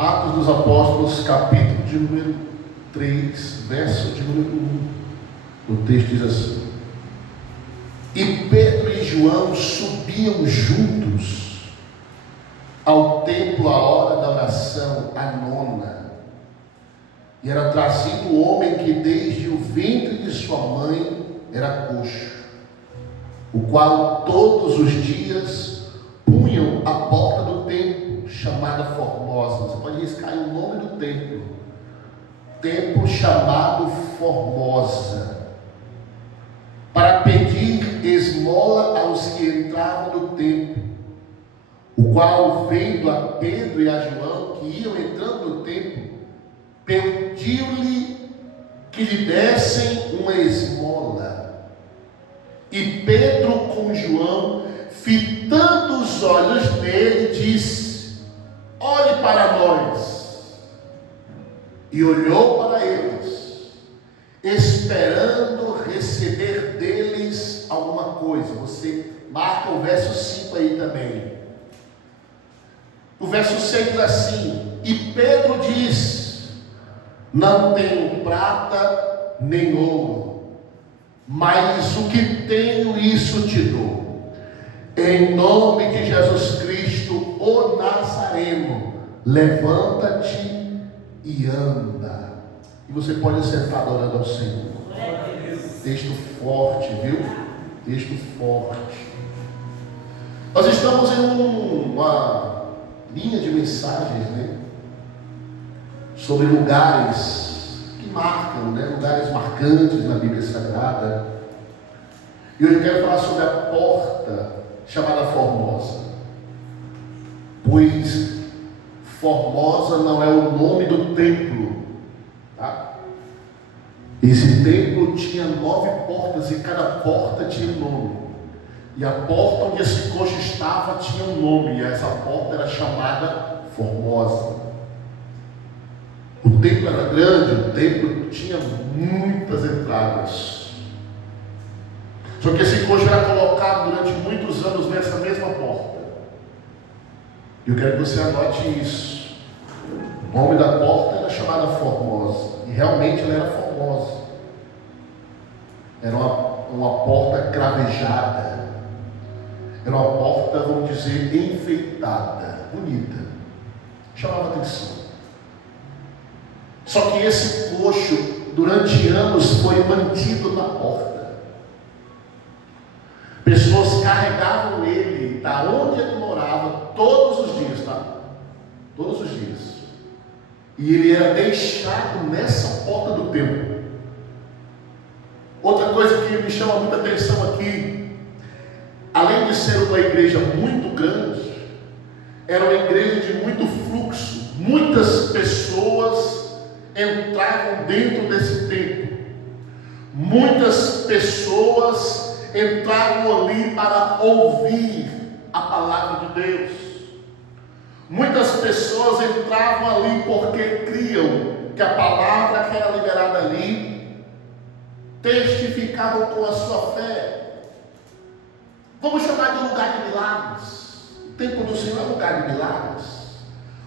Atos dos Apóstolos, capítulo de número 3, verso de número 1. O texto diz assim: E Pedro e João subiam juntos ao templo à hora da oração, a nona. E era trazido o homem que desde o ventre de sua mãe era coxo, o qual todos os dias punham à porta do templo, chamada Formosa. Você pode riscar o nome do templo. Templo chamado Formosa, para pedir esmola aos que entravam no templo, o qual, vendo a Pedro e a João que iam entrando no templo, pediu-lhe que lhe dessem uma esmola. E Pedro com João, fitando os olhos nele, disse: Olhe para nós. E olhou para eles, esperando receber deles alguma coisa. Você marca o verso 5 aí também. O verso 6 diz assim: E Pedro diz: Não tenho prata nem ouro, mas o que tenho, isso te dou. Em nome de Jesus Cristo, o Nazareno, levanta-te e anda. E você pode sentar adorando ao Senhor. Texto forte, viu? Texto forte. Nós estamos em uma linha de mensagens, né? Sobre lugares que marcam, né? Lugares marcantes na Bíblia Sagrada. E hoje eu quero falar sobre a porta chamada Formosa. Pois Formosa não é o nome do templo, tá? Esse templo tinha 9 portas e cada porta tinha um nome. E a porta onde esse coxo estava tinha um nome, e essa porta era chamada Formosa. O templo era grande, o templo tinha muitas entradas. Só que esse coxo era colocado durante muitos anos nessa mesma porta. Eu quero que você anote isso. O nome da porta era chamada Formosa. E realmente ela era formosa. Era uma porta cravejada. Era uma porta, vamos dizer, enfeitada, bonita. Chamava atenção. Só que esse coxo, durante anos, foi mantido na porta. Pessoas carregavam ele da onde ele morava todos os dias, tá? Todos os dias. E ele era deixado nessa porta do templo. Outra coisa que me chama muita atenção aqui, além de ser uma igreja muito grande, era uma igreja de muito fluxo. Muitas pessoas entravam dentro desse templo. Muitas pessoas entravam ali para ouvir a palavra de Deus. Muitas pessoas entravam ali porque criam que a palavra que era liberada ali testificavam com a sua fé. Vamos chamar de lugar de milagres. O templo do Senhor é lugar de milagres,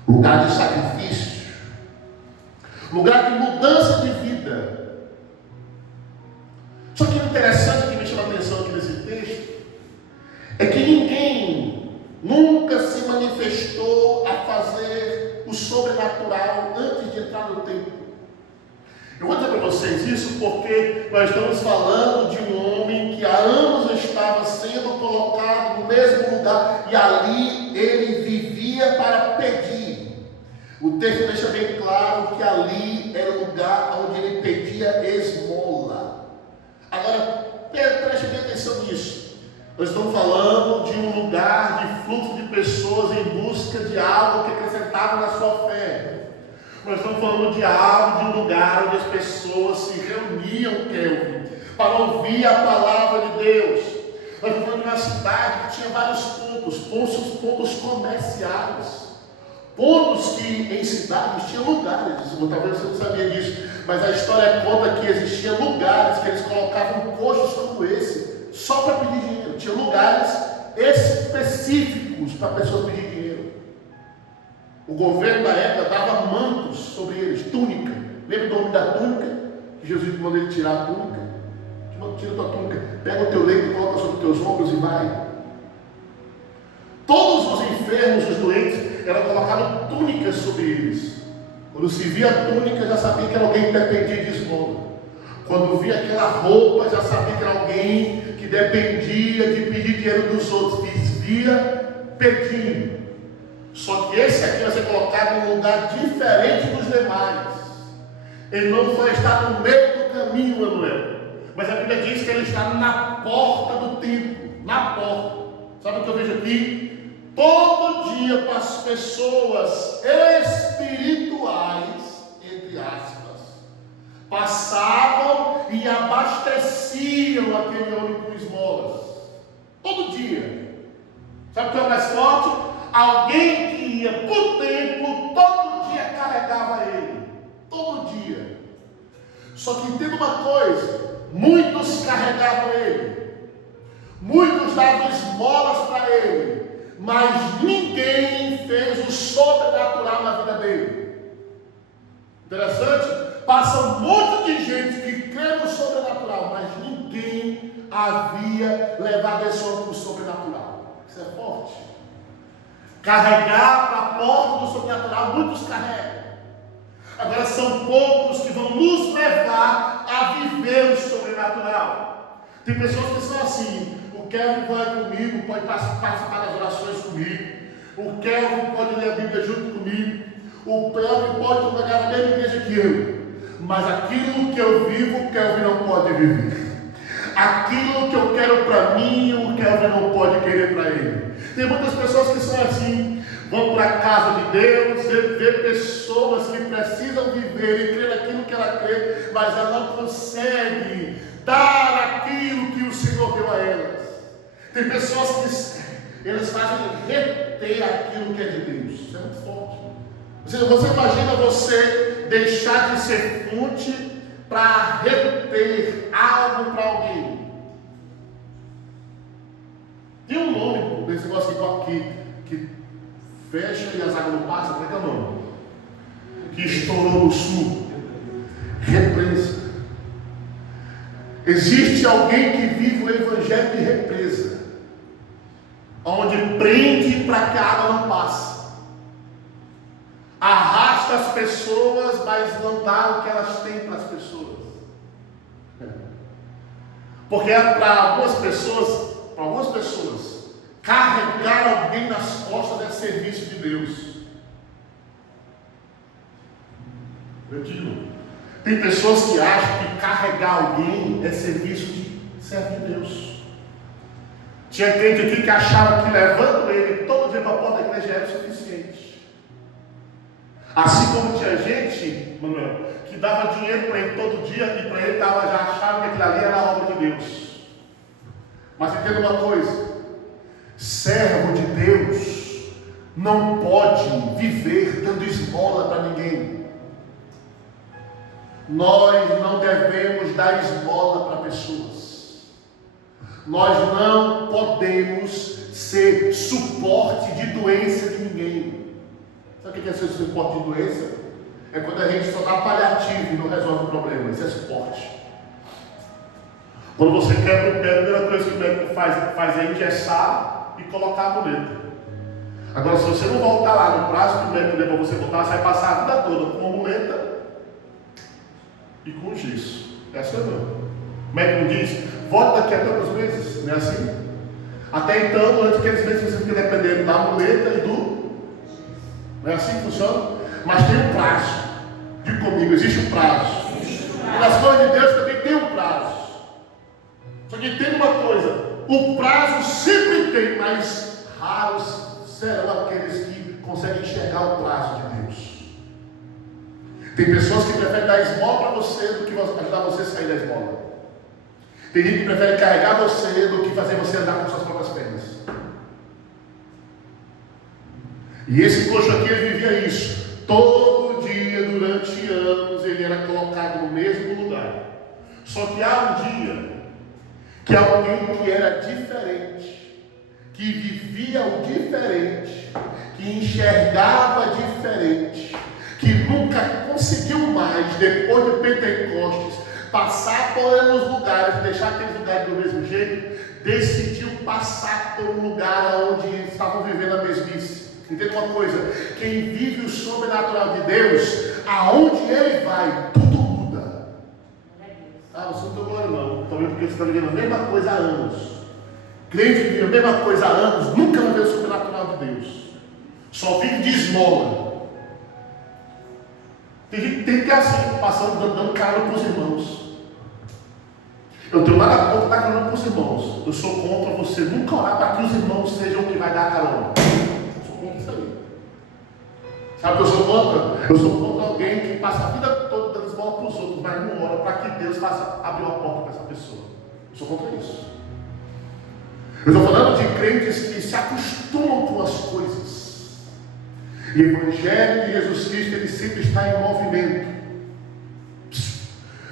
lugar de sacrifício, lugar de mudança de vida. Só que o interessante que me chama a atenção aqui nesse texto é que ninguém nunca se manifestou a fazer o sobrenatural antes de entrar no templo. Eu vou dizer para vocês isso porque nós estamos falando de um homem que há anos estava sendo colocado no mesmo lugar e ali ele vivia para pedir. O texto deixa bem claro que ali era o lugar onde ele pedia esmola. Agora, preste bem atenção nisso. Nós estamos falando de um lugar de fluxo de pessoas em busca de algo que acrescentava na sua fé. Nós estamos falando de algo, de um lugar onde as pessoas se reuniam, Kelvin, para ouvir a palavra de Deus. Nós estamos falando de uma cidade que tinha vários pontos comerciais. Pontos que em cidades tinham lugares, talvez você não sabia disso, mas a história conta que existiam lugares que eles colocavam coxos como esse, só para pedir dinheiro. Tinha lugares específicos para pessoas pedir dinheiro. O governo da época dava mantos sobre eles, túnica. Lembra do homem da túnica? Que Jesus mandou ele tirar a túnica. Tira a tua túnica, pega o teu leito, coloca sobre os teus ombros e vai. Todos os enfermos, os doentes, eram colocados túnicas sobre eles. Quando se via a túnica, já sabia que era alguém que dependia de esmola. Quando via aquela roupa, já sabia que era alguém que dependia de pedir dinheiro dos outros, que via pedindo. Só que esse aqui vai ser colocado em um lugar diferente dos demais. Ele não só está no meio do caminho, Manuel, mas a Bíblia diz que ele está na porta do templo, na porta. Sabe o que eu vejo aqui? Todo dia para as pessoas espirituais, entre aspas, passavam e abasteciam aquele homem com esmolas. Todo dia. Sabe o que é o mais forte? Alguém que ia para o templo, todo dia carregava ele. Todo dia. Só que entenda uma coisa: muitos carregavam ele, muitos davam esmolas para ele, mas ninguém fez o sobrenatural na vida dele. Interessante? Passa um monte de gente que crê no sobrenatural, mas ninguém havia levado esse homem para o sobrenatural. Isso é forte. Carregar para a porta do sobrenatural, muitos carregam. Agora são poucos que vão nos levar a viver o sobrenatural. Tem pessoas que são assim: o Kelvin vai comigo, pode participar das orações comigo, o Kelvin pode ler a Bíblia junto comigo, o Kelvin pode congregar na mesma igreja que eu, mas aquilo que eu vivo, o Kelvin não pode viver. Aquilo que eu quero para mim, o Kelvin não pode querer para ele. Tem muitas pessoas que são assim: vão para a casa de Deus, ver pessoas que precisam viver e crer naquilo que ela crê, mas ela não consegue dar aquilo que o Senhor deu a elas. Tem pessoas que eles fazem reter aquilo que é de Deus. Isso é muito forte. Você imagina você deixar de ser fonte para reter algo para alguém? Tem um nome desse negócio que fecha e as águas não passam. Como é que é o nome? Que estourou no sul. Represa. Existe alguém que vive o evangelho de represa, onde prende para que a água não passe, arrasta as pessoas, mas não dá o que elas têm para as pessoas. Porque para algumas pessoas, carregar alguém nas costas é serviço de Deus. Eu digo, tem pessoas que acham que carregar alguém é serviço de servo de Deus. Tinha crente aqui que achava que levando ele todo dia para a porta da igreja era o suficiente. Assim como tinha gente, Manuel, que dava dinheiro para ele todo dia e para ele já achava que aquilo ali era a obra de Deus. Mas entenda uma coisa: servo de Deus não pode viver dando esmola para ninguém. Nós não devemos dar esmola para pessoas. Nós não podemos ser suporte de doença de ninguém. Sabe o que é ser suporte de doença? É quando a gente só dá paliativo e não resolve o problema. Isso é suporte. Quando você quebra o pé, a primeira coisa que o médico faz é engessar e colocar a muleta. Agora, se você não voltar lá no prazo que o médico deu para você voltar, você vai passar a vida toda com a muleta e com gesso. É assim ou não? O médico diz: volta daqui a tantos meses. Não é assim? Até então, durante aqueles meses, você fica dependendo da muleta e do... Não é assim que funciona? Mas tem um prazo. Diga comigo, existe um prazo. E nas coisas de Deus também tem um prazo. Só que tem uma coisa: o prazo sempre tem, mas raros serão aqueles que conseguem enxergar o prazo de Deus. Tem pessoas que preferem dar esmola para você do que ajudar você a sair da esmola. Tem gente que prefere carregar você do que fazer você andar com suas próprias pernas. E esse coxo aqui, ele vivia isso. Todo dia, durante anos, ele era colocado no mesmo lugar. Só que há um dia que alguém que era diferente, que vivia o diferente, que que enxergava diferente, que nunca conseguiu mais, depois de Pentecostes, passar por os lugares, deixar aqueles lugares do mesmo jeito, decidiu passar por um lugar onde estavam vivendo a mesmice. Entenda uma coisa: quem vive o sobrenatural de Deus, aonde ele vai, tudo muda. Ah, você não tem glória não, talvez porque você está vivendo a mesma coisa há anos. Crente que vive a mesma coisa há anos, nunca vai ver o sobrenatural de Deus, só vive de esmola. Tem gente que é assim, passando, dando carona para os irmãos. Eu tenho nada contra dar carona para os irmãos. Eu sou contra você nunca orar para que os irmãos sejam o que vai dar carona. Eu sou contra isso aí. Sabe o que eu sou contra? Eu sou contra alguém que passa a vida toda dando esmola para os outros, mas não ora para que Deus faça abrir uma porta para essa pessoa. Eu sou contra isso. Eu estou falando de crentes que se acostumam com as coisas. E o Evangelho de Jesus Cristo, ele sempre está em movimento.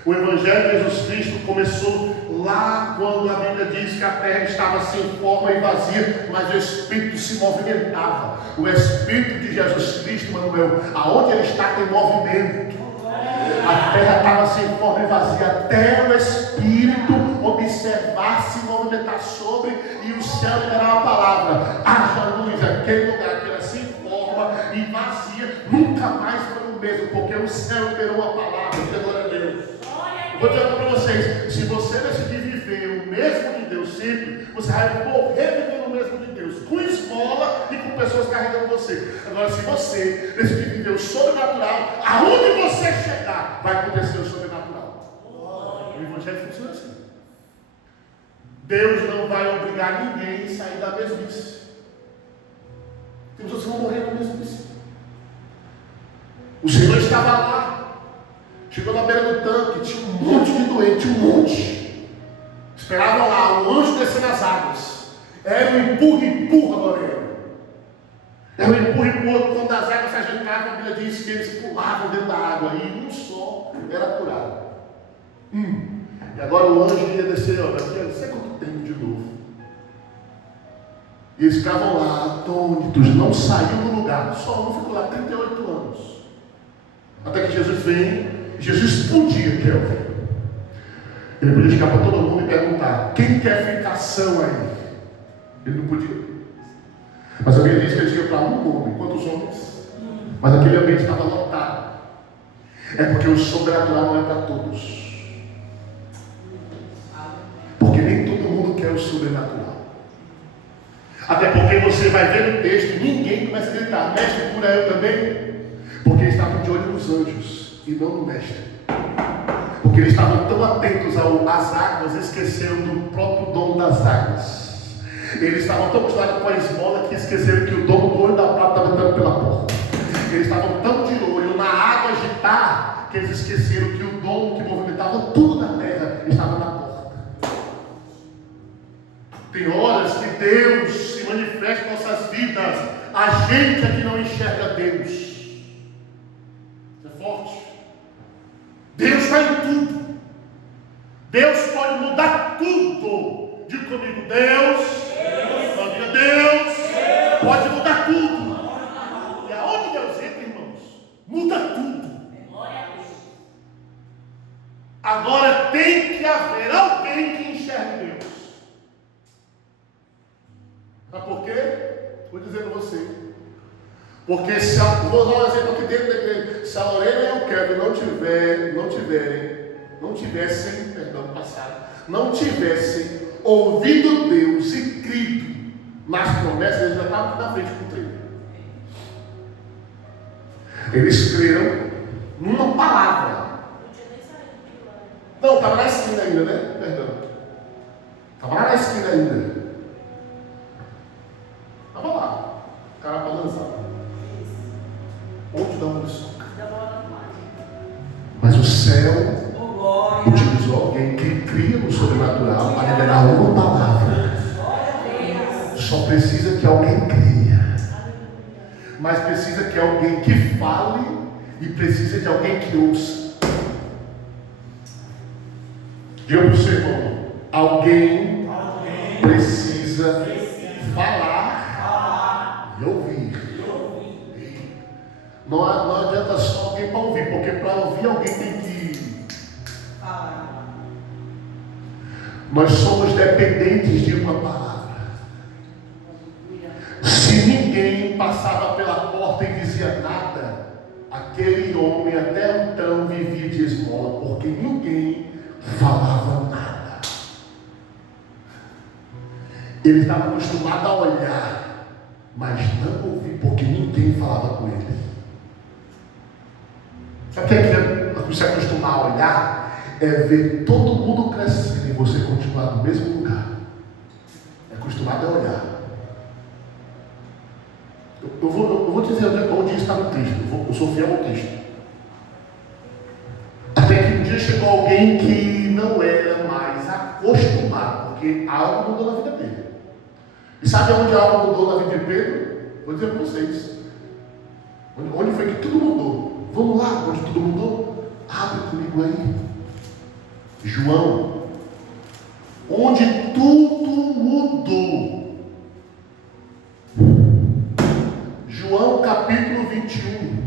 O Evangelho de Jesus Cristo começou lá quando a Bíblia diz que a terra estava sem forma e vazia, mas o Espírito se movimentava. O Espírito de Jesus Cristo, Manuel, aonde ele está tem movimento. A terra estava sem forma e vazia, até o Espírito observar, se movimentar sobre, e o céu liberar a palavra. Haja luz, aquele lugar que era sem forma e vazia, nunca mais foi o mesmo, porque o céu liberou a palavra. Glória a Deus. Vou dizer para vocês: se você decidir viver o mesmo de Deus sempre, você vai morrer vivendo o mesmo de Deus, com esmola e com pessoas carregando você. Agora, se você decidir viver o sobrenatural, aonde você chegar, vai acontecer o sobrenatural. O Evangelho funciona assim. Deus não vai obrigar ninguém a sair da mesmice. Tem pessoas que vão morrer na mesmice. O Senhor estava lá. Chegou na beira do tanque, tinha um monte de doente, um monte. Esperavam lá, o anjo descer nas águas. Era um empurra, Lorena. Era um empurra, quando as águas se ajeitavam, a Bíblia diz que eles pulavam dentro da água, e um só era curado. E agora o anjo ia descer, daqui a não sei quanto tempo de novo. E eles ficavam lá, atônitos, não saíam do lugar. Só um ficou lá 38 anos. Até que Jesus vem. Jesus podia, Kelvin. Ele podia chegar para todo mundo e perguntar: quem quer ficação aí? Ele não podia. Mas a Bíblia diz que ele tinha para um homem. Quantos homens? Mas aquele ambiente estava lotado. É porque o sobrenatural não é para todos. Porque nem todo mundo quer o sobrenatural. Até porque você vai ver no texto, ninguém começa a gritar: mestre, cura eu também. Porque eles estavam de olho nos anjos e não no mestre. Porque eles estavam tão atentos às águas, esqueceram do próprio dono das águas. Eles estavam tão acostumados com a esmola que esqueceram que o dono do olho da prata estava entrando pela porta. Eles estavam tão de olho na água agitar que eles esqueceram que o dono que movimentava tudo na terra estava na porta. Tem horas que Deus se manifesta em nossas vidas, a gente é que não enxerga Deus. Isso é forte. Deus vai em tudo. Deus pode mudar tudo. Diga comigo: Deus pode mudar tudo. E aonde Deus entra, irmãos, muda tudo. Agora tem que haver alguém que enxergue Deus. Sabe por quê? Vou dizer para você. Porque se vou dar um exemplo aqui dentro da igreja. Se a Lorena e o Kevin não tivessem ouvido Deus e crido nas promessas, eles já estavam aqui na frente com o treino. Eles creram numa palavra. Não, estava na esquina ainda, né? Perdão. Estava lá na esquina ainda. Estava lá. O cara balançava. Onde dá uma lição? Mas o céu utilizou alguém que cria no sobrenatural para liberar uma palavra. Só precisa que alguém cria. Mas precisa que alguém que fale e precisa de alguém que ouça. Diga para o seu irmão: alguém precisa falar e ouvir. adianta só alguém para ouvir, porque para ouvir alguém tem que falar. Nós somos dependentes de uma palavra. Se ninguém passava pela porta e dizia nada, aquele homem até então vivia de esmola, porque ninguém falava nada. Ele estava acostumado a olhar, mas não ouvir, porque ninguém falava com ele. Sabe o que é se acostumar a olhar? É ver todo mundo crescendo e você continuar no mesmo lugar. É acostumado a olhar. Eu vou dizer onde está no texto. Eu sou fiel ao texto. Até que um dia chegou alguém que não era mais acostumado, porque algo mudou na vida dele. E sabe onde algo mudou na vida de Pedro? Vou dizer para vocês. Onde foi que tudo mudou? Vamos lá, onde tudo mudou? Abre comigo aí. João. Onde tudo mudou. João capítulo 21.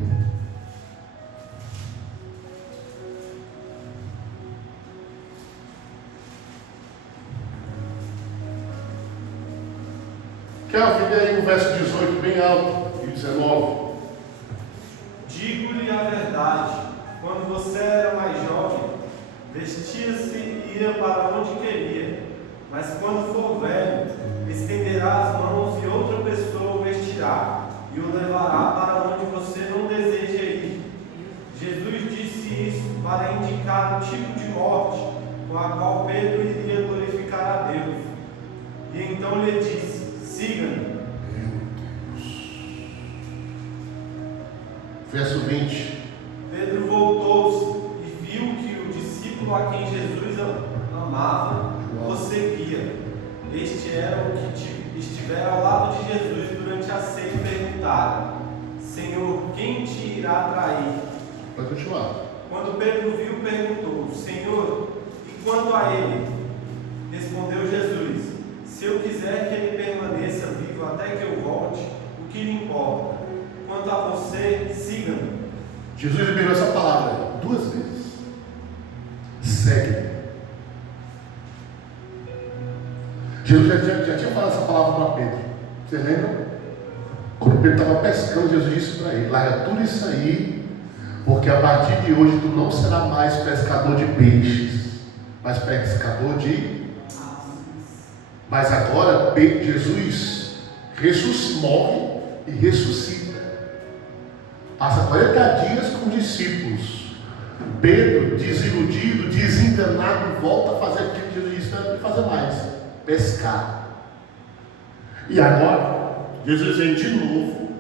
Quer ver aí no verso 18 bem alto e 19? Digo-lhe a verdade, quando você era mais jovem, vestia-se e ia para onde queria, mas quando for velho, estenderá as mãos e outra pessoa o vestirá e o levará para onde você não deseja ir. Jesus disse isso para indicar o tipo de morte com a qual Pedro iria glorificar a Deus. E então lhe disse: siga-me. Verso 20. Pedro voltou-se e viu que o discípulo a quem Jesus amava o seguia. Este era o que estivera ao lado de Jesus durante a ceia e perguntara: Senhor, quem te irá trair? Vai continuar. Quando Pedro viu, perguntou: Senhor, e quanto a ele? Respondeu Jesus: se eu quiser que ele permaneça vivo até que eu volte, o que lhe importa? Quanto a você, siga-me. Jesus liberou essa palavra 2 vezes. Segue. Jesus já tinha falado essa palavra para Pedro. Você lembra? Quando Pedro estava pescando, Jesus disse para ele: larga tudo isso aí, porque a partir de hoje tu não será mais pescador de peixes, mas pescador de... Mas agora Jesus morre e ressuscita. Passa 40 dias com os discípulos. Pedro, desiludido, desenganado, volta a fazer aquilo que Jesus disse para fazer mais: pescar. E agora Jesus vem de novo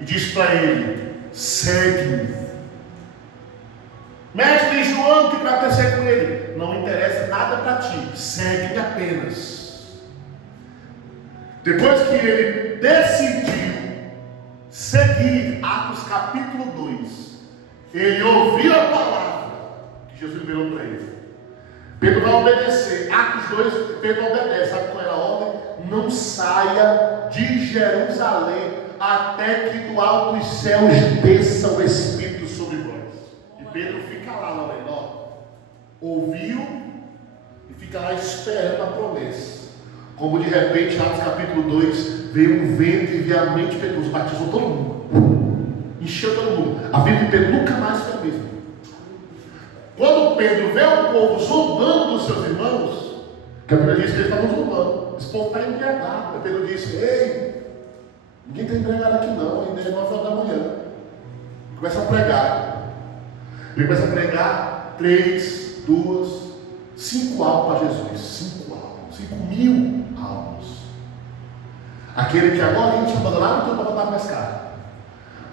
e diz para ele: segue-me. Mestre João, o que vai acontecer com ele? Não interessa nada para ti, segue-me apenas. Depois que ele decidiu seguir, Atos capítulo 2, ele ouviu a palavra que Jesus liberou para ele. Pedro vai obedecer. Atos 2, Pedro obedece. Sabe qual era a ordem? Não saia de Jerusalém até que do alto dos céus desça o Espírito sobre vós. E Pedro fica lá, Lorena, ouviu e fica lá esperando a promessa. Como de repente, Atos capítulo 2, veio um vento e viamente Pedro batizou todo mundo, encheu todo mundo. A vida de Pedro nunca mais foi a mesma. Quando Pedro vê o povo zombando dos seus irmãos, que a Bíblia diz que eles estavam zombando, esse povo está embriagado. Pedro disse: ei, ninguém está embriagado aqui não, ainda é 9 horas da manhã. Começa a pregar. Ele começa a pregar 3, 2, 5 almas para Jesus. 5.000 almas. Aquele que agora tinha abandonado tudo para voltar a pescar,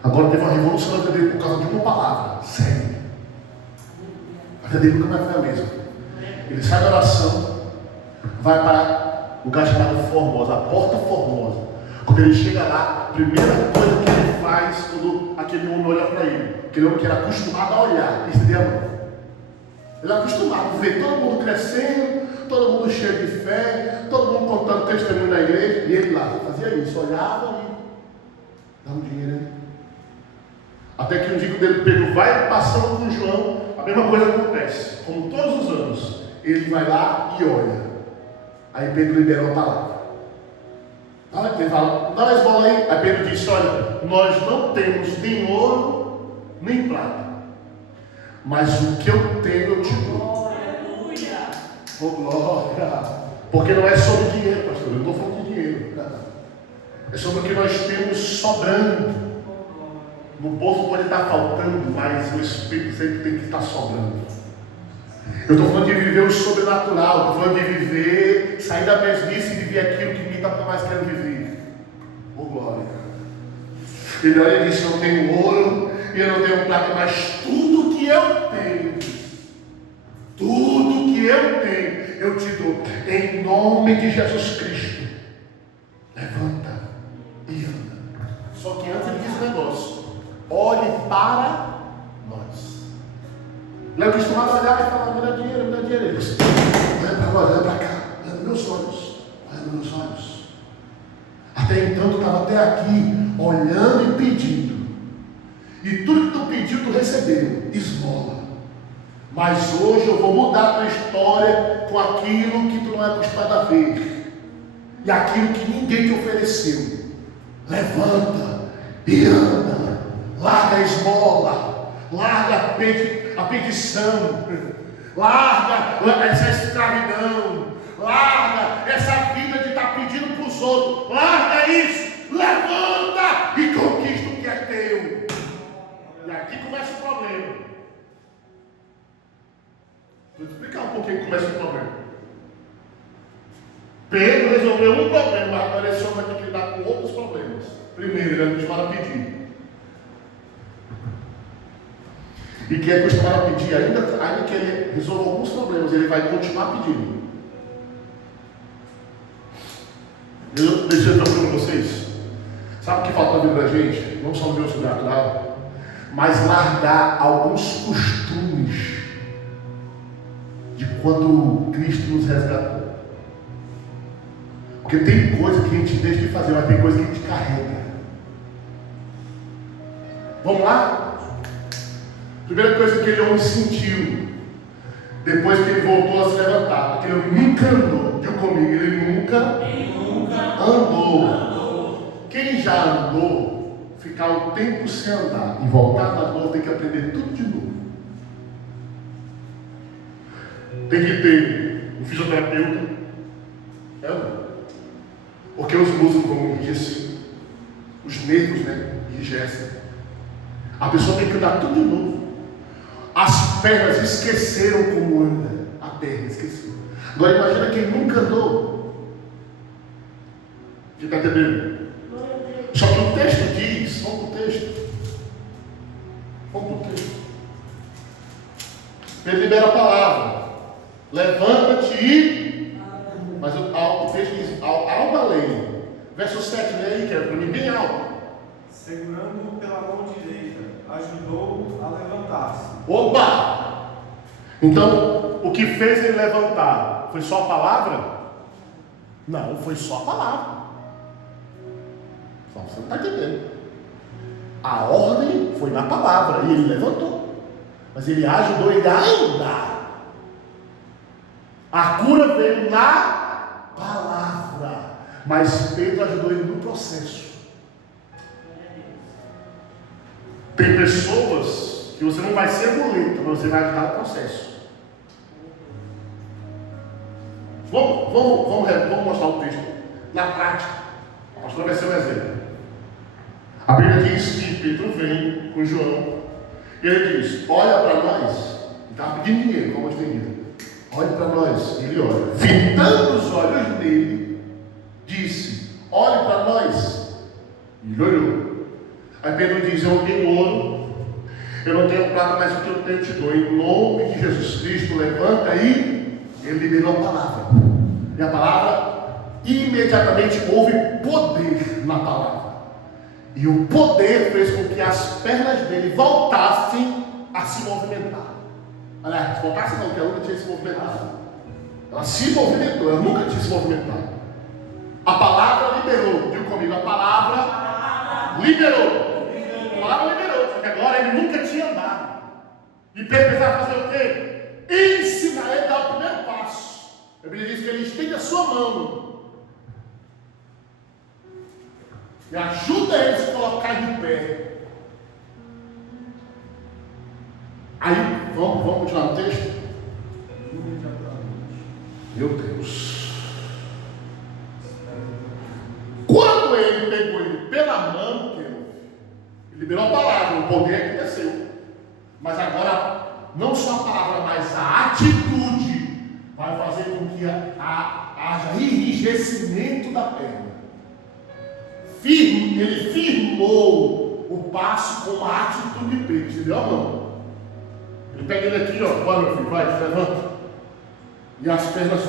agora teve uma revolução na vida dele por causa de uma palavra: segue. A vida dele nunca mais foi a mesma. Ele sai da oração, vai para o lugar chamado Formosa, a Porta Formosa. Quando ele chega lá, a primeira coisa que ele faz quando aquele homem olha para ele, aquele homem que era acostumado a olhar, estender a mão. Ele era acostumado a ver todo mundo crescendo, todo mundo cheio de fé, todo mundo contando testemunho na igreja, e ele lá fazia isso, olhava e dava um dinheiro aí. Até que um dia quando Pedro vai passando com João, a mesma coisa acontece. Como todos os anos, ele vai lá e olha. Aí Pedro liberou a palavra. Ele fala, dá uma esmola aí. Aí Pedro disse, olha, nós não temos nem ouro, nem prata. Mas o que eu tenho eu te dou. Oh, glória! Porque não é sobre dinheiro, pastor. Eu não estou falando de dinheiro. É sobre o que nós temos sobrando. No bolso pode estar faltando, mas o Espírito sempre tem que estar sobrando. Eu estou falando de viver o sobrenatural. Estou falando de viver, sair da mesmice e viver aquilo que ninguém está mais querendo viver. Oh, glória! Ele disse, eu não tenho ouro e eu não tenho prata, mas tudo que eu tenho, eu te dou, em nome de Jesus Cristo. Levanta e anda. Só que antes ele diz um negócio: olhe para nós. Não é acostumado a olhar e falar, me dá dinheiro, me dá dinheiro. Ele diz, olha para nós, olha para cá, olha nos meus olhos, olha nos meus olhos. Até então tu estava até aqui, olhando e pedindo. E tudo que tu pediu, tu recebeu, esmola. Mas hoje eu vou mudar a tua história com aquilo que tu não é acostumado a ver. E aquilo que ninguém te ofereceu. Levanta e anda. Larga a esmola. Larga a petição. Larga essa escravidão. Larga essa vida de estar pedindo para os outros. Larga isso. Levanta e conquista o que é teu. E aqui começa o problema. Vou te explicar um pouquinho como começa o problema. Pedro resolveu um problema, mas agora esse homem vai ter que lidar com outros problemas. Primeiro, ele é acostumado a pedir. E quem é acostumado a pedir, ainda que ele resolva alguns problemas, ele vai continuar pedindo. Deixa eu dizer para vocês. Sabe o que falta na vida da gente? Não só no Deus sobrenatural, mas largar alguns costumes de quando Cristo nos resgatou. Porque tem coisa que a gente deixa de fazer, mas tem coisa que a gente carrega. Vamos lá? Primeira coisa que aquele homem sentiu, depois que ele voltou a se levantar, aquele homem nunca andou, diga comigo, ele nunca andou. Quem já andou, ficar um tempo sem andar e voltar da dor, tem que aprender tudo de novo. Tem que ter um fisioterapeuta. Porque os músculos vão enrijecer. Os nervos, enrijecem. A pessoa tem que andar tudo de novo. As pernas esqueceram como anda. A perna esqueceu. Agora imagina quem nunca andou. Você está entendendo? Só que o texto diz, vamos para o texto. Ele libera a palavra. Levanta-te e... Mas o texto diz, algo além. Verso 7, lê aí, que é para mim bem alto. Segurando-o pela mão direita, ajudou-o a levantar-se. Opa! Então, o que fez ele levantar? Foi só a palavra? Não, foi só a palavra. Só você não está entendendo. A ordem foi na palavra e ele levantou. Mas ele ajudou ele a andar. A cura veio na palavra. Mas Pedro ajudou ele no processo. Tem pessoas que você não vai ser muleta, mas você vai ajudar no processo. Vamos mostrar o texto na prática. O pastor vai ser um exemplo. A Bíblia diz que Pedro vem com João e ele diz: olha para nós. Ele estava pedindo dinheiro, como eu entendi. Olha para nós. Ele olha, fitando os olhos nele, disse: olhe para nós. E ele olhou. Aí Pedro diz: eu não tenho ouro, eu não tenho prata, mas o que eu tenho te dou. Em nome de Jesus Cristo, levanta e ele liberou a palavra. E a palavra, imediatamente houve poder na palavra. E o poder fez com que as pernas dele voltassem a se movimentar. Aliás, voltassem não, porque ela nunca tinha se movimentado. Ela se movimentou, ela nunca tinha se movimentado. A palavra liberou. Diga comigo, a palavra liberou. A palavra liberou. Só que agora E Pedro precisava fazer o quê? Ensinar ele a dar o primeiro passo. A Bíblia diz que ele estende a sua mão e ajuda ele a se colocar de pé. Aí, vamos continuar no texto? Meu Deus. Quando ele pegou ele pela mão, ele liberou a palavra, o poder que desceu. Mas agora, não só a palavra, mas a atitude vai fazer com que haja enrijecimento da perna. Ele firmou o passo com a atitude de Pedro. Você deu a mão. Ele pega ele aqui, ó. Bora, meu filho, vai, levanta. E as pernas,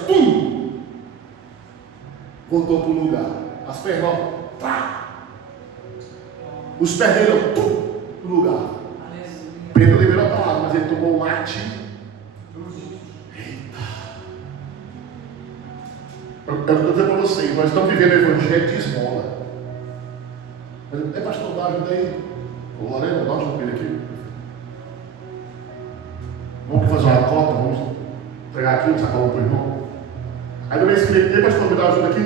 voltou para o lugar. As pernas, os pés dele, para o lugar. Pedro liberou a palavra, mas ele tomou um atitude. Eita. Eu estou dizendo para vocês, nós estamos vivendo o evangelho de esmola. Pastor, dá ajuda aí. Ô Lorena, dá ajuda para ele aqui. Vamos fazer uma cota, vamos pegar aqui um sacolão para o irmão. Aí no mês que vem, pastor, me dá ajuda aqui.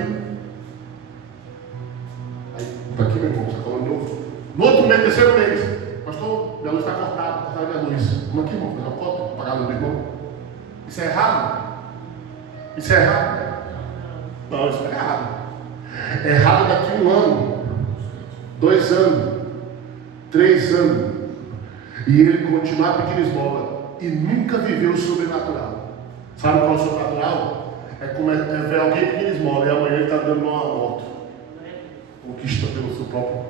Aí, tá aqui, meu irmão, sacolão de novo. No outro mês, terceiro mês, pastor, minha luz está cortada minha luz. Vamos aqui, irmão, fazer uma cota, pagar a luz do irmão. Isso é errado? Isso é errado? Não, isso é errado. É errado daqui 1 ano, 2 anos, 3 anos, e ele continuar pedindo esmola e nunca viveu o sobrenatural. Sabe qual é o sobrenatural? É ver alguém pedindo esmola e amanhã ele está dando uma moto. Conquista pelo seu próprio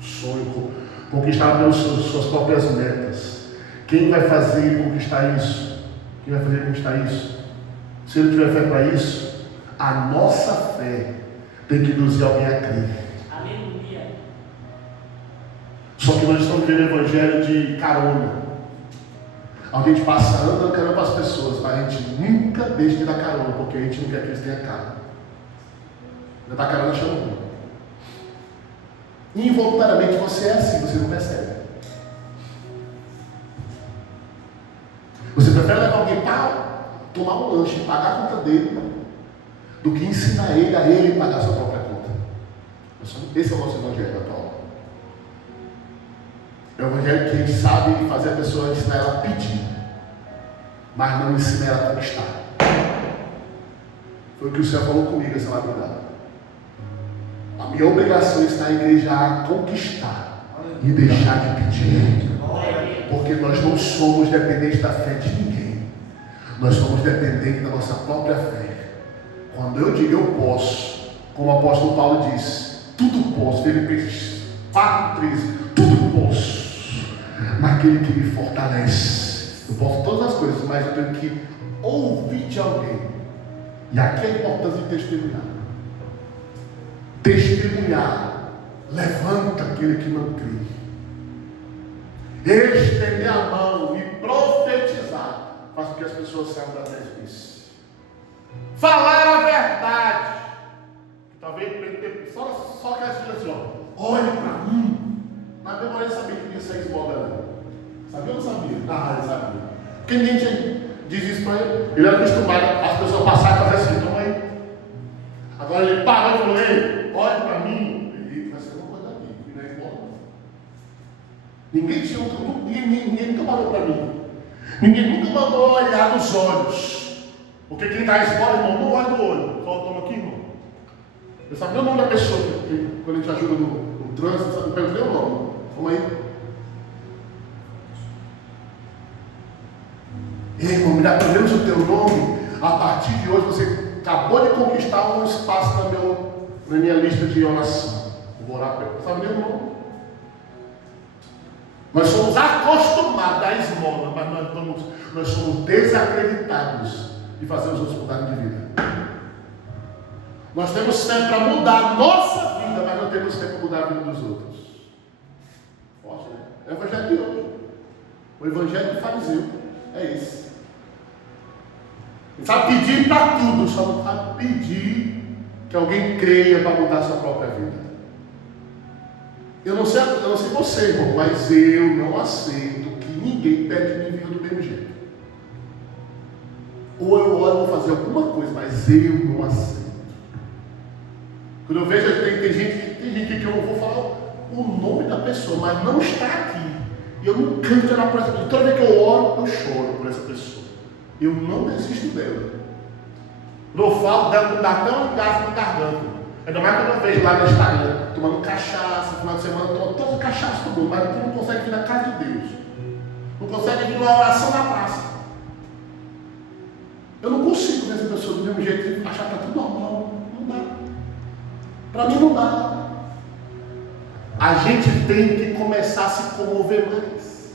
sonho, conquistar pelas suas próprias metas. Quem vai fazer ele conquistar isso? Quem vai fazer ele conquistar isso? Se ele tiver fé para isso, a nossa fé tem que induzir alguém a crer. Aleluia. Só que nós estamos vivendo o evangelho de carona. A gente passa dando carona para as pessoas, mas a gente nunca deixa de dar carona, porque a gente não quer que eles tenham carro. Já dá carona chamando. Involuntariamente você é assim, você não percebe. Você prefere levar alguém para tomar um lanche e pagar a conta dele do que ensinar ele a ele pagar a sua própria conta. Esse é o nosso evangelho atual. É o evangelho que a gente sabe fazer a pessoa, ensinar ela a pedir, mas não ensina ela a conquistar. Foi o que o Senhor falou comigo essa madrugada. A minha obrigação é ensinar a igreja a conquistar e deixar de pedir. Porque nós não somos dependentes da fé de ninguém. Nós somos dependentes da nossa própria fé. Quando eu digo eu posso, como o apóstolo Paulo disse, tudo posso, Filipenses 4:13, tudo posso naquele que me fortalece. Eu posso todas as coisas, mas eu tenho que ouvir de alguém. E aqui é a importância de testemunhar. Testemunhar levanta aquele que não crê. Estender a mão e profetizar faz com que as pessoas saiam da mesmice. Falar a verdade. Talvez só que as pessoas assim, ó, olhe para mim. Mas meu marido sabia que ia sair esmola. Sabia ou não sabia? Ah, ele sabia. Porque ninguém diz isso para ele. Ele era acostumado as pessoas passarem e fazer assim, toma aí. Agora ele parou e falou, ei, olhe para mim. Ele vai ser uma coisa daqui, que não é esmola. Ninguém nunca falou para mim. Ninguém nunca mandou olhar nos olhos. Porque quem dá esmola, irmão, não olha no olho. Só toma aqui, irmão. Você sabe o nome da pessoa que quando a gente ajuda no trânsito, sabe, não perguntei o nome. Vamos aí. Ei, irmão, me dá pelo menos o teu nome. A partir de hoje você acabou de conquistar um espaço na minha lista de oração. Eu vou orar para ele. Sabe nem o nome? Nós somos acostumados à esmola, mas nós somos desacreditados de fazer os outros mudarem de vida. Nós temos tempo para mudar a nossa vida, mas não temos tempo para mudar a vida dos outros. Forte, né? É o evangelho de hoje. O evangelho do fariseu. É isso. Ele sabe pedir para tudo, só não sabe pedir que alguém creia para mudar a sua própria vida. Eu não sei você, irmão, mas eu não aceito ninguém perto de mim viva do mesmo jeito. Ou eu oro, vou fazer alguma coisa, mas eu não aceito. Quando eu vejo, tem gente que eu vou falar o nome da pessoa, mas não está aqui. E eu não canto de orar por essa pessoa. Toda vez que eu oro, eu choro por essa pessoa. Eu não desisto dela. Quando eu falo dela, dá até um engasgo no garganta. Ainda mais quando eu vejo lá no Instagram, tomando cachaça, no final de semana, tomando toda a cachaça do mundo, mas tu não consegue vir na casa de Deus. Não consegue vir numa oração na praça. Eu não consigo ver essa pessoa do mesmo jeito e achar que está tudo normal. Não dá. Para mim não dá. A gente tem que começar a se comover mais.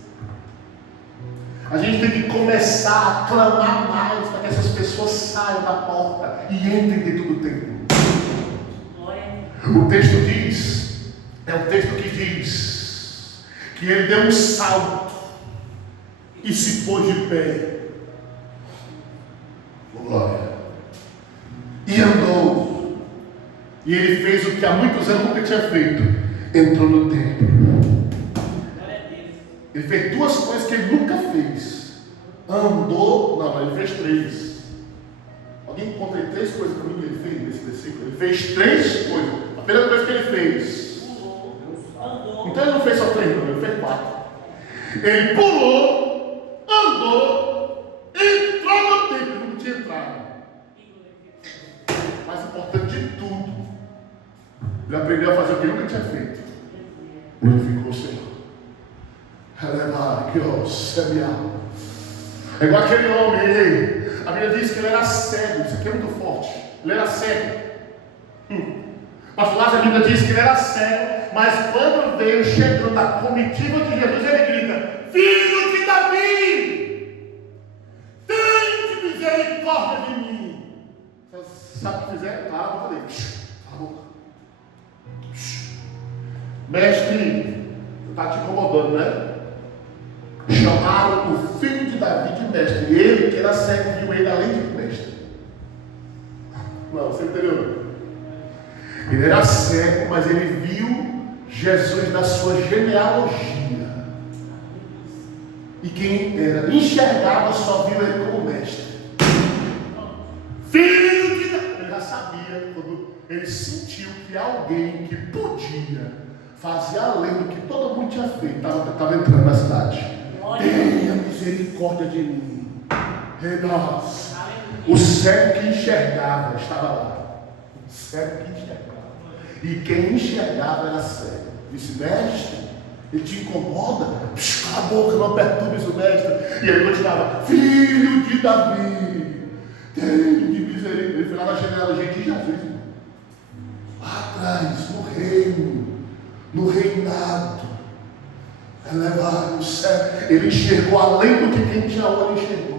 A gente tem que começar a clamar mais para que essas pessoas saiam da porta e entrem dentro do templo. O texto diz, é um texto que diz que ele deu um salto e se pôs de pé. Glória. E andou. E ele fez o que há muitos anos nunca tinha feito. Entrou no templo. Ele fez duas coisas que ele nunca fez. Andou. Não, ele fez três. Alguém conta aí três coisas para mim que ele fez nesse versículo? Ele fez três coisas. A primeira coisa que ele fez. Então ele não fez só três, não, ele fez quatro. Ele pulou, andou, entrou no templo. Ele não tinha entrado. Mais importante de tudo, ele aprendeu a fazer o que ele nunca tinha feito. Glorificou o Senhor. É igual aquele homem. A Bíblia diz que ele era cego. Isso aqui é muito forte. Ele era cego. Pastor Lázaro, a Bíblia diz que ele era cego, mas quando veio chegando a comitiva de Jesus, ele grita: Filho de Davi, tem misericórdia de mim. Sabe o que fizer? Cala a boca dele. Cala a boca. Mestre, está te incomodando, né? Chamaram o filho de Davi de mestre. Ele, que era cego, viu ele além de mestre. Não, você entendeu? Ele era cego, mas ele viu Jesus na sua genealogia. E quem era enxergava só viu ele como mestre. Filho de Davi. Ele já sabia, quando ele sentiu que alguém que podia fazer além do que todo mundo tinha feito estava entrando na cidade. Tenha misericórdia de mim. O cego que enxergava estava lá. O cego que enxergava. E quem enxergava era cego. Disse: mestre, ele te incomoda? Cala a boca, não perturbes o mestre. E ele continuava: filho de Davi, tenha de misericórdia. Ele foi lá na genealogia de Jesus. Lá atrás, no reino, no reinado. Elevado no céu. Ele enxergou além do que quem tinha olho enxergou.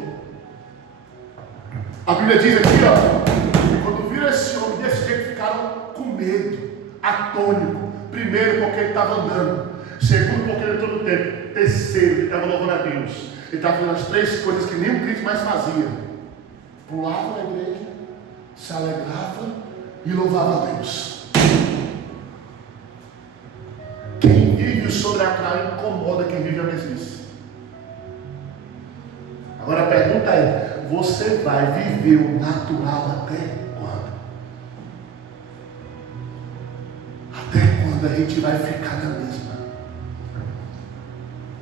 A Bíblia diz aqui, que quando viram esse homem desse jeito, ficaram com medo, atônico. Primeiro, porque ele estava andando. Segundo, porque ele entrou no templo. Terceiro, ele estava louvando a Deus. Ele estava fazendo as três coisas que nem o crente mais fazia: pulava na igreja, se alegrava e louvava a Deus. Quem vive o sobrenatural incomoda quem vive a mesmice. Agora a pergunta é: você vai viver o natural até quando? Até quando a gente vai ficar na mesma?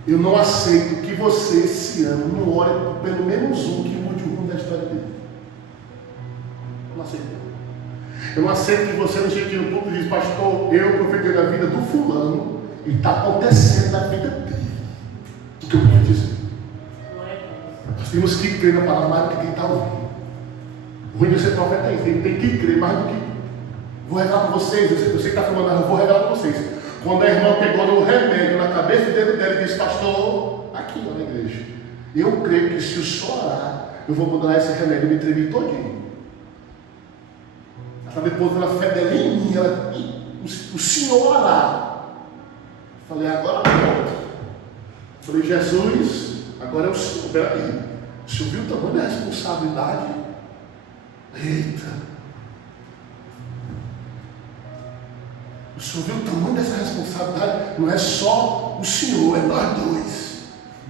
Eu não aceito que você esse ano não ore pelo menos um que mude o rumo da história dele. Eu não aceito. Eu não aceito que você não chegue no ponto e diz: pastor, eu profetei da vida do fulano e está acontecendo na vida dele. O que eu quero dizer? Nós temos que crer na palavra mais do que quem está ouvindo. O ruim de ser profeta é isso. Ele tem que crer mais do que. Vou revelar para vocês. Eu sei que está falando, mas eu vou revelar para vocês. Quando a irmã pegou no remédio na cabeça dele e disse: pastor, aqui na igreja, eu creio que se o senhor orar, eu vou mudar esse remédio e me tremer todinho. Ela depois ela fedelinha em mim, o senhor orar. Falei: agora pronto. Falei: Jesus, agora é o senhor. Peraí, o senhor viu o tamanho da responsabilidade? Eita! O senhor viu o tamanho dessa responsabilidade? Não é só o senhor, é nós dois.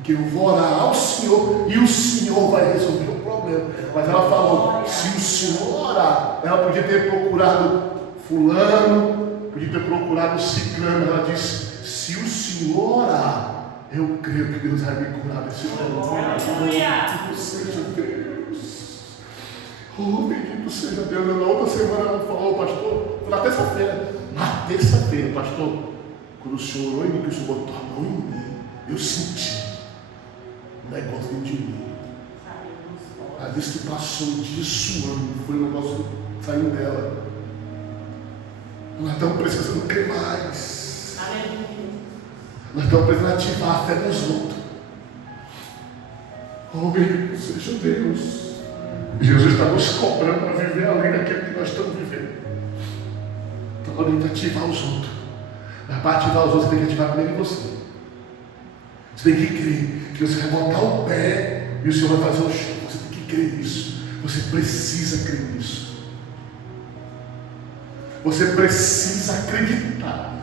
porque eu vou orar ao Senhor e o Senhor vai resolver o problema. Mas ela falou, se o Senhor orar, ela podia ter procurado fulano, podia ter procurado ciclano. Ela disse, se o Senhor orar, eu creio que Deus vai me curar desse problema. Bendito seja Deus. Oh, bendito seja Deus. Na outra semana ela falou, pastor, na terça-feira, pastor, quando o Senhor orou em mim, que o Senhor botou a mão em mim, eu senti um negócio dentro de mim. Ela disse que passou um dia suando, foi um negócio saindo dela. Nós estamos precisando crer mais. Nós estamos precisando ativar a fé nos outros. Oh, bendito seja Deus. Jesus está nos cobrando para viver além daquilo que nós estamos vivendo. Então, a gente ativar os outros. Mas para ativar os outros, você tem que ativar primeiro em você. Você tem que crer que você vai botar o pé e o Senhor vai fazer o chão. Você tem que crer nisso. Você precisa crer nisso. Você precisa acreditar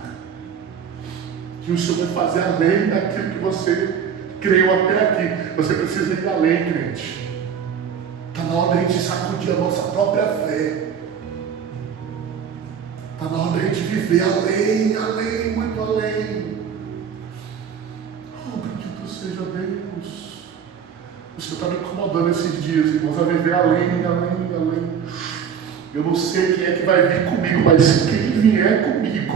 que o Senhor vai fazer além daquilo que você creu até aqui. Você precisa ir além, crente. Está na hora da gente sacudir a nossa própria fé. Está na hora da gente viver além, muito além. Oh, bendito seja Deus. O Senhor está me incomodando esses dias, irmãos, a viver além. Eu não sei quem é que vai vir comigo, mas quem vier comigo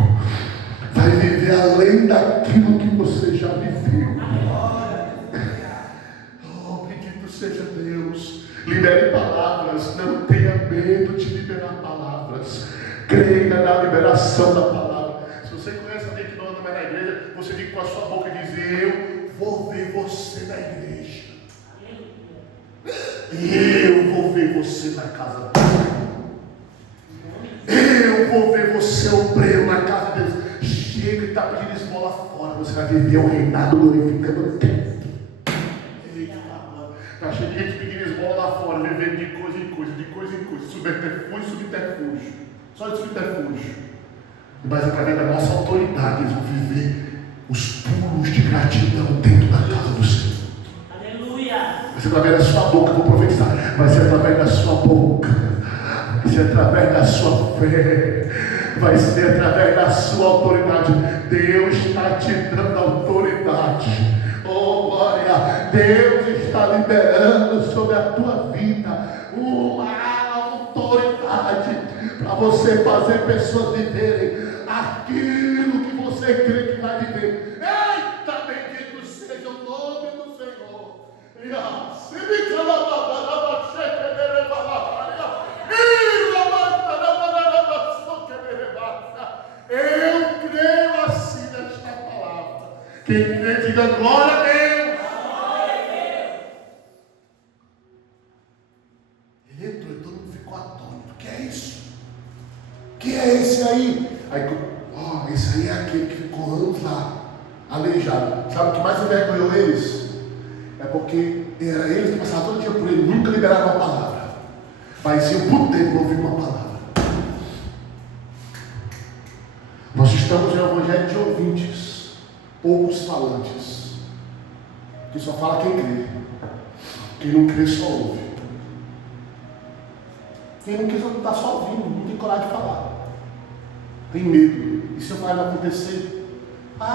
vai viver além daquilo que você já viveu. Oh, bendito seja Deus. Libere palavras, não tenha medo de liberar palavras. Creia na liberação da palavra. Se você conhece alguém que não anda mais na igreja, você diga com a sua boca e diz, eu vou ver você na igreja. Eu vou ver você na casa de Deus. Eu vou ver você obreiro na casa de Deus. Chega e está pedindo esmola fora. Você vai viver o reinado glorificando Deus. Eita, mano. Está cheio de gente pedindo esmola lá fora, vivendo de coisa em coisa. Subterfúgio. Só de subterfúgio. Mas através da nossa autoridade, eles vão viver os pulos de gratidão dentro da casa do Senhor. Aleluia. Vai ser através da sua boca, vou profetizar. Vai ser através da sua boca. Vai ser através da sua fé, vai ser através da sua autoridade. Deus está te dando autoridade. Oh, glória! Deus está liberando sobre a tua vida uma autoridade para você fazer pessoas viverem aquilo que você crê que vai viver. Eita, bendito seja o nome do Senhor. Eu creio assim nesta palavra. Quem crê, diga glória a Deus. Ele entrou e todo mundo ficou atônito. Que é isso? Que é esse aí? Esse aí é aquele que ficou anos lá, aleijado. Sabe o que mais envergonhou eles? É porque era eles que passavam todo dia por ele, nunca liberaram uma palavra. Mas iam por tempo ouvir uma palavra. Nós estamos em um evangelho de ouvintes, poucos falantes, que só fala quem crê. Quem não crê só ouve. Quem não quer está só ouvindo, não tem coragem de falar. Tem medo. E se eu falar vai acontecer?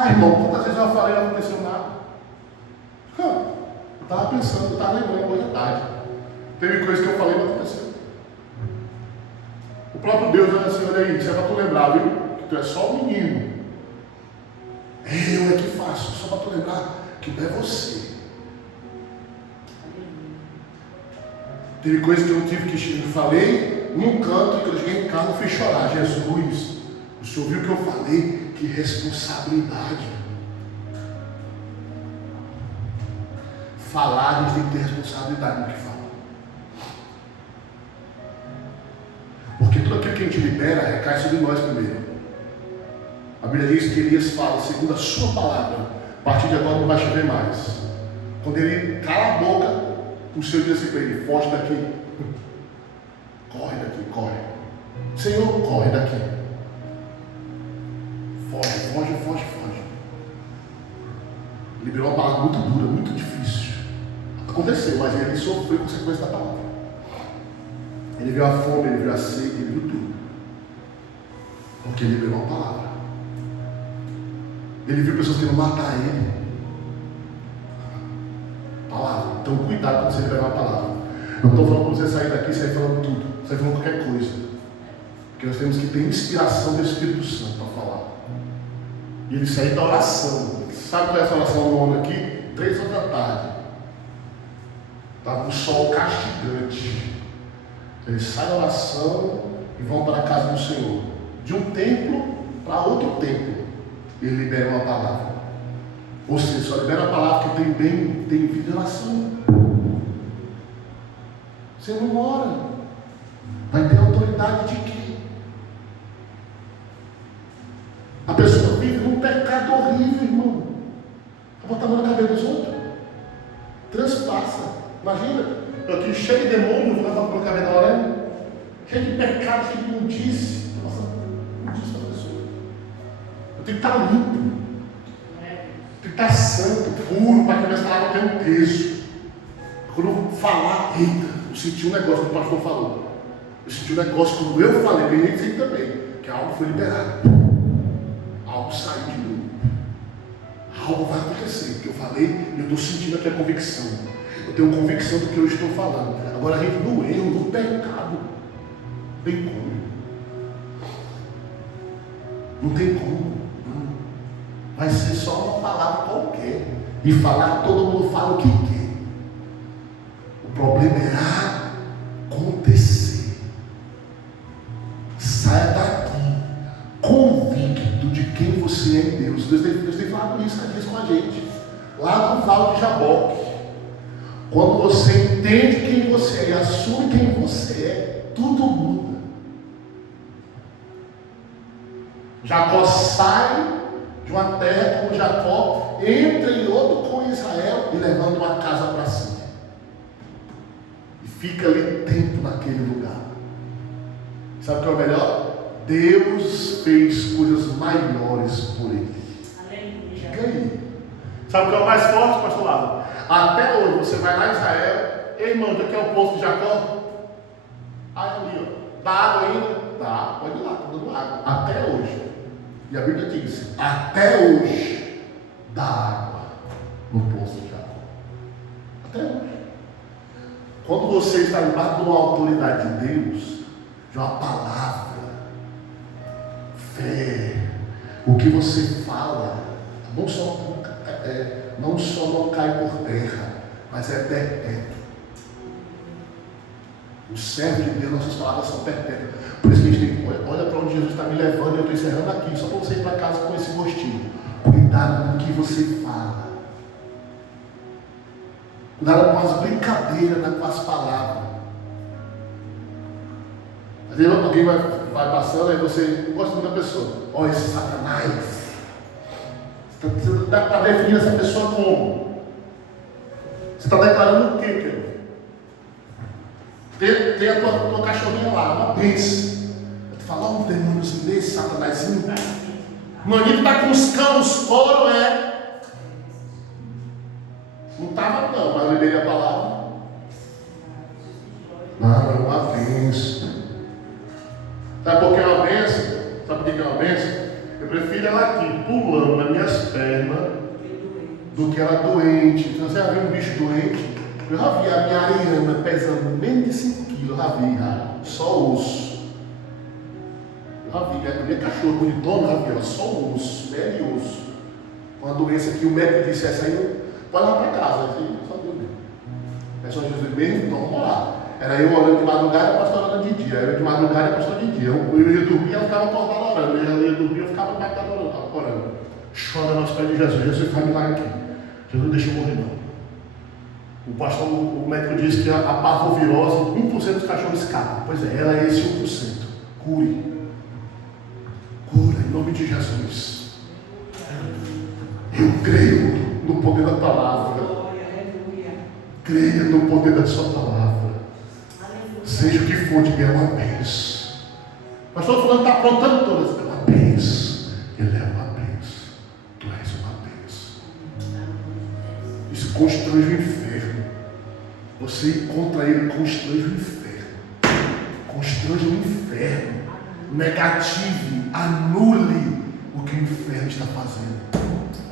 Irmão, quantas vezes eu já falei e não aconteceu nada? Eu estava pensando, eu estava lembrando hoje à tarde. Teve coisa que eu falei e não aconteceu. O próprio Deus olha assim, olha aí, isso é para tu lembrar, viu? Que tu é só um menino. Eu é que faço, só para tu lembrar que não é você. Teve coisa que eu tive que eu falei num canto, e quando eu cheguei em casa eu fui chorar. Jesus, o Senhor viu o que eu falei? Que responsabilidade. Falar, a gente tem que ter responsabilidade no que fala. Porque tudo aquilo que a gente libera recai sobre nós primeiro. A Bíblia diz que Elias fala, segundo a sua palavra, a partir de agora não vai chover mais. Quando ele cala a boca, o Senhor diz assim para ele, foge daqui. Corre daqui, corre. Senhor, corre daqui. Foge. liberou uma palavra muito dura, muito difícil. Aconteceu, mas ele sofreu consequência da palavra. Ele viu a fome, ele viu a sede, ele viu tudo. Porque ele liberou uma palavra. Ele viu pessoas querendo matar ele. Palavra. Então cuidado quando você liberar uma palavra. Não estou falando para você sair daqui e sair falando tudo, sair falando qualquer coisa. Porque nós temos que ter inspiração do Espírito Santo para falar. E ele saiu da oração. Sabe qual é essa oração do homem aqui? 3 horas da tarde. Estava um sol castigante. Ele sai da oração e vão para a casa do Senhor. De um templo para outro templo. Ele libera uma palavra. Ou seja, só libera a palavra que tem vida de oração. Você não ora. Vai ter autoridade de quê? A pessoa vive num pecado horrível, irmão. Vai botar a mão na cabeça dos outros. Transpassa. Imagina, eu aqui cheio de demônio, vou levar para a cabeça da Lorena. Cheio de pecado, cheio de imundice. Nossa, imundice da pessoa. Eu tenho que estar limpo. Tem que estar santo, puro, para que a minha palavra tenha um peso. Quando eu falar, eita, eu senti um negócio que o pastor falou. Eu senti um negócio quando eu falei, eu nem sei também, que algo foi liberado. Algo saiu de mim. Algo vai acontecer, porque eu falei e eu estou sentindo aqui a convicção. Eu tenho convicção do que eu estou falando. Agora a gente no erro, no pecado, não tem como. Não tem como. Vai ser só uma palavra qualquer. E falar, todo mundo fala o que quer. O problema é acontecer. Saia daqui convicto de quem você é em Deus. Deus tem falado isso com a gente. Lá no Vale de Jaboque. Quando você entende quem você é e assume quem você é, tudo muda. Jacó sai de uma terra com Jacó, entra em outro com Israel e levanta uma casa para si. E fica ali tempo naquele lugar. Sabe o que é o melhor? Deus fez coisas maiores por ele. Fica aí. Sabe o que é o mais forte, pastor Lázaro? Até hoje você vai lá em Israel, ei irmão, aqui é o poço de Jacó. Aí ali, ó. Dá água ainda? Dá, pode ir lá, tá dando água. Até hoje. E a Bíblia diz, até hoje, dá água no poço de Jacó. Até hoje. Quando você está embaixo de uma autoridade de Deus, de uma palavra, fé, o que você fala, não só não cai por terra, mas é perpétuo. O servo de Deus, nossas palavras são perpétuas. Por isso que a gente tem, olha para onde Jesus está me levando, e eu estou encerrando aqui, só para você ir para casa com esse gostinho. Cuidado com o que você fala. Cuidado com as brincadeiras, com as palavras. Às vezes alguém vai passando, aí você gosta muito da pessoa. Olha esse Satanás. Você está definindo essa pessoa como? Você está declarando o quê, querido? Tem a tua cachorrinha lá, uma vez. Tu fala, um demôniozinho desse, Satanazinho. Maninho está com os cães, couro, Não estava não, mas eu liberei a palavra. Não, é uma bênção. Sabe por que é uma bênção? Sabe por que é uma bênção? Eu prefiro ela aqui, pulando nas minhas pernas, do que ela doente. Então, você já viu um bicho doente? Eu já vi a minha Ariana pesando menos de 5 quilos, eu já vi, só osso. Eu já vi, a minha cachorra bonitona, já vi, só osso, pele e osso. Uma doença que o médico disse, essa aí, pode ir lá para casa, só Deus mesmo. É só Jesus mesmo, então vamos lá. Era eu orando de madrugada e a pastora orando de dia. Eu de madrugada e a pastora de dia. Eu ia dormir, ela ficava acordada orando. Eu ia dormir, eu ficava marcado orando. Chora nos pés de Jesus. Jesus faz milagre aqui. Jesus não deixa eu morrer, não. O pastor, o médico disse que a parvovirose, 1% dos cachorros escapam. Pois é, ela é esse 1%. Cure. Cura, em nome de Jesus. Eu creio no poder da palavra. Creia no poder da sua palavra. Seja o que for, diga, é uma bênção. O pastor fulano está aprontando todas. É uma bênção. Ele é uma bênção. Tu és uma bênção. constrange o inferno. Você encontra ele, constrange o inferno. Constrange o inferno. Negative, anule o que o inferno está fazendo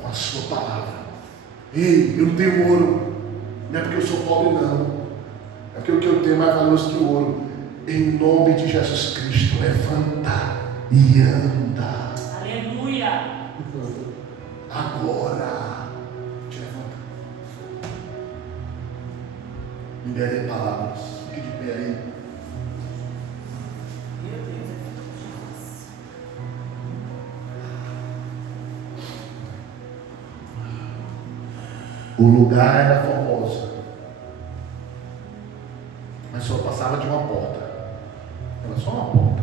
com a sua palavra. Ei, eu não tenho ouro. Não é porque eu sou pobre, não. É porque o que eu tenho é mais valioso que o ouro. Em nome de Jesus Cristo, levanta e anda. Aleluia. Agora, te levanta. Libere palavras. Fique de pé aí. O lugar era Formosa, mas só passava de uma porta. Era só uma porta.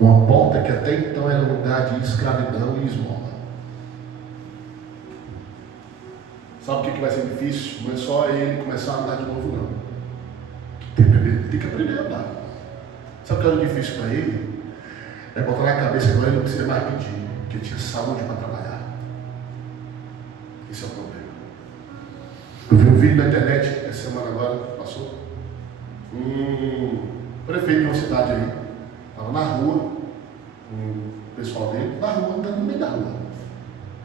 Uma porta que até então era lugar de escravidão e esmola. Sabe o que vai ser difícil? Não é só ele começar a andar de novo, não. Tem que aprender a andar. Sabe o que era difícil para ele? É botar na cabeça que agora ele não precisa mais pedir, porque ele tinha saúde para trabalhar. Esse é o problema. Eu vi um vídeo na internet, essa semana agora, passou. Prefeito de uma cidade aí, estava na rua, o pessoal dele, na rua, andando no meio da rua.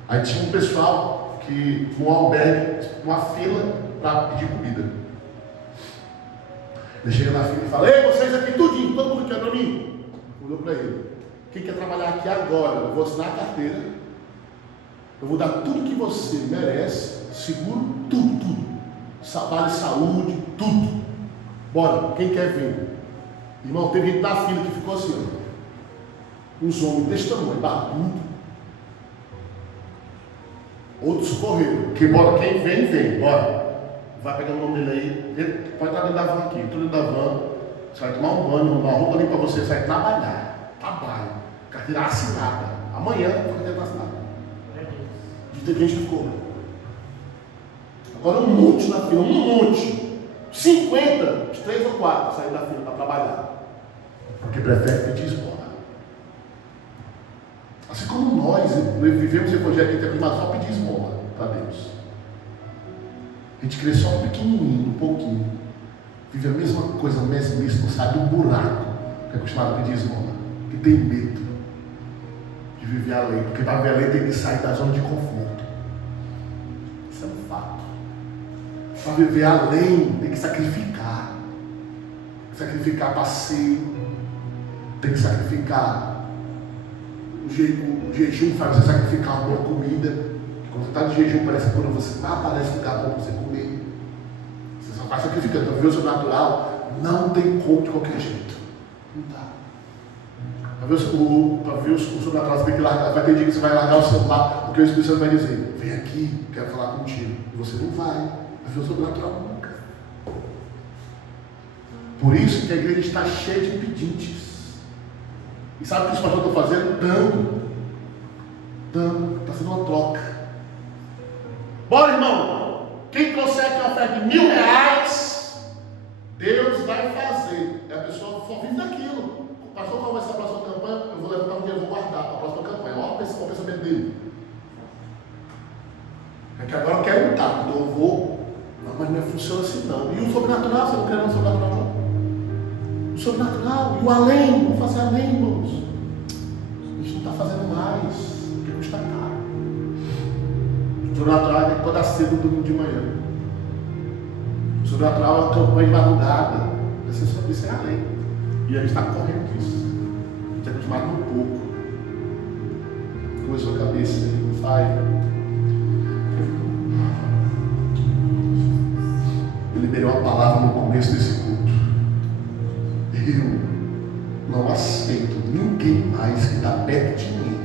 Aí tinha um pessoal que, num albergue, uma fila para pedir comida. Ele chega na fila e fala: ei, vocês aqui tudinho, todo mundo quer para mim? Olhou para ele: quem quer trabalhar aqui agora? Eu vou assinar a carteira, eu vou dar tudo que você merece, seguro, tudo. Vale saúde, tudo. Bora, quem quer vir? Irmão, teve gente na fila que ficou assim, ó. Uns homens desse tamanho, barbudo. Outros correram. Que bora, quem vem, bora. Vai pegando o nome dele aí. Ele pode estar dentro da van aqui, tudo dentro da van. Você vai tomar um banho, uma roupa ali para você, você vai trabalhar. Trabalho. Carteira assinada. Amanhã, carteira assinada. De gente que ficou. Agora um monte na fila, um monte. 50, uns 3 ou 4 saíram da fila para trabalhar. Porque prefere pedir esmola. Assim como nós vivemos o evangelho que tem mas só pedir esmola para Deus. A gente crê só um pequenininho, um pouquinho. Vive a mesma coisa, mesmice, não sai do buraco que é acostumado a pedir esmola. Que tem medo de viver a lei. Porque para viver a lei tem que sair da zona de conforto. Isso é um fato. Para viver além, tem que sacrificar. Sacrificar passeio. Tem que sacrificar. O jejum faz você sacrificar uma boa comida. Quando você está de jejum, parece que quando você aparece lugar bom para você comer. Você só vai sacrificando. Para ver o sobrenatural, não tem como de qualquer jeito. Não dá. Para ver o sobrenatural, você tem que largar. Vai ter dia que você vai largar o celular, porque o Espírito Santo vai dizer: vem aqui, quero falar contigo. E você não vai. Vai ver o sobrenatural nunca. Por isso que a igreja está cheia de pedintes. E sabe o que os pastores estão fazendo? Dando. Está sendo uma troca. Bora, irmão. Quem trouxer aqui uma oferta de R$1.000, Deus vai fazer. E a pessoa só vive daquilo. O pastor, qual vai ser a próxima campanha? Eu vou levantar um dinheiro, vou guardar para a próxima campanha. Olha o pensamento dele. É que agora eu quero lutar, então eu vou. Não, mas não funciona assim não. E o sobrenatural, você não quer no sobrenatural não? O sobrenatural, e o além, vamos fazer além, irmãos. A gente não está fazendo mais, porque custa caro. O sobrenatural é quando cedo no domingo de manhã. O sobrenatural é uma campanha de madrugada. Isso é além. E a gente está correndo disso. A gente é acostumado um pouco. Começou a cabeça aí, vai. Eu liberei uma palavra no começo desse culto. Eu não aceito ninguém mais que está perto de mim.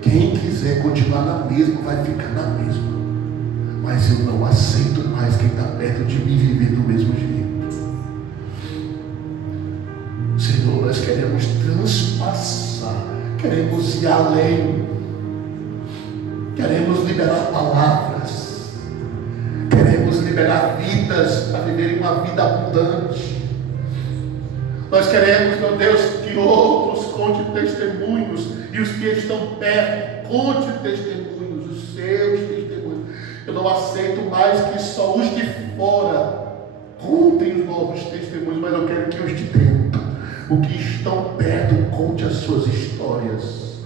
Quem quiser continuar na mesma, vai ficar na mesma. Mas eu não aceito mais quem está perto de mim viver do mesmo jeito. Senhor, nós queremos transpassar, queremos ir além, queremos liberar palavras, queremos liberar vidas para viverem uma vida abundante. Nós queremos, meu Deus, que outros contem testemunhos, e os que estão perto, conte testemunhos, os seus testemunhos. Eu não aceito mais que só os de fora contem os novos testemunhos, mas eu quero que os de dentro, os que estão perto, conte as suas histórias.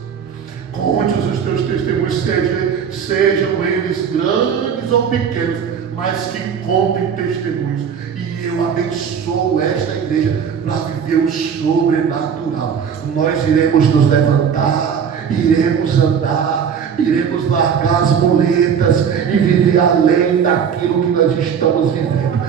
Conte os teus testemunhos, sejam eles grandes ou pequenos, mas que contem testemunhos. E eu abençoo esta igreja para viver o sobrenatural. Nós iremos nos levantar, iremos andar, iremos largar as muletas e viver além daquilo que nós estamos vivendo.